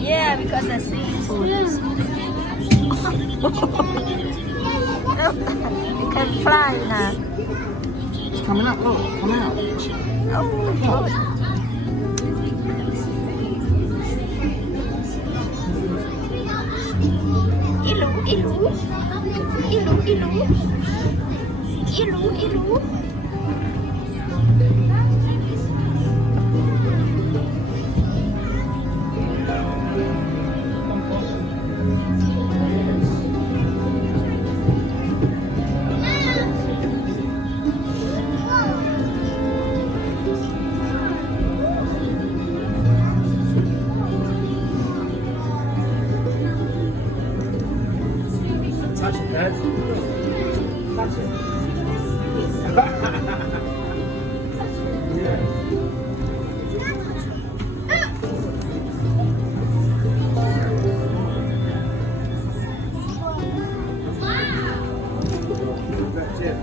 Yeah, because I see food. You can fly now. It's coming up, look, coming out. Oh, good. Ilu, ilu. Ilu, ilu. Ilu, ilu. Touch it, Dad. Touch it. Yeah. That's it.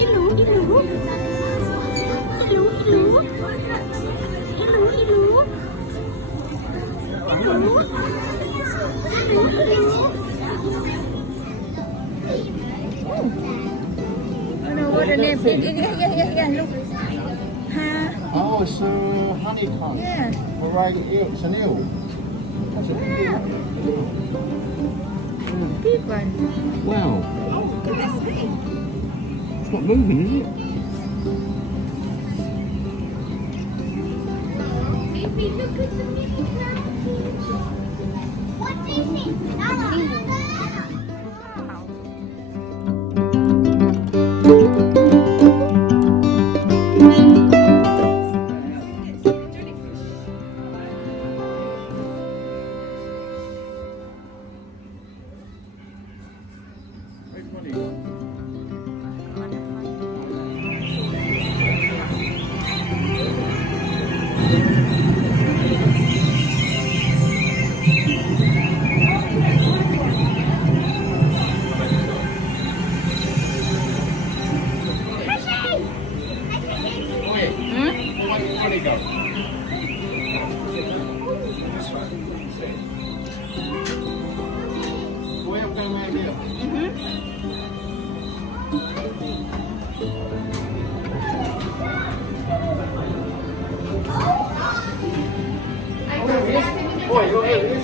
Ilu, ilu. Ilu, ilu. Ilu, ilu. Ilu. Ilu, ilu. I know what the name is. Yeah, look. Huh? Oh, it's honeycomb. Yeah. Variety eel. It's an eel. That's a big Yeah. eel. Big one. Wow. Oh, goodness me. It's not moving, is it? Baby, look at the mini clownfish. What do you think? Very funny. Where'd he go? Where am I going around here? Oh, here. Boy, you're here.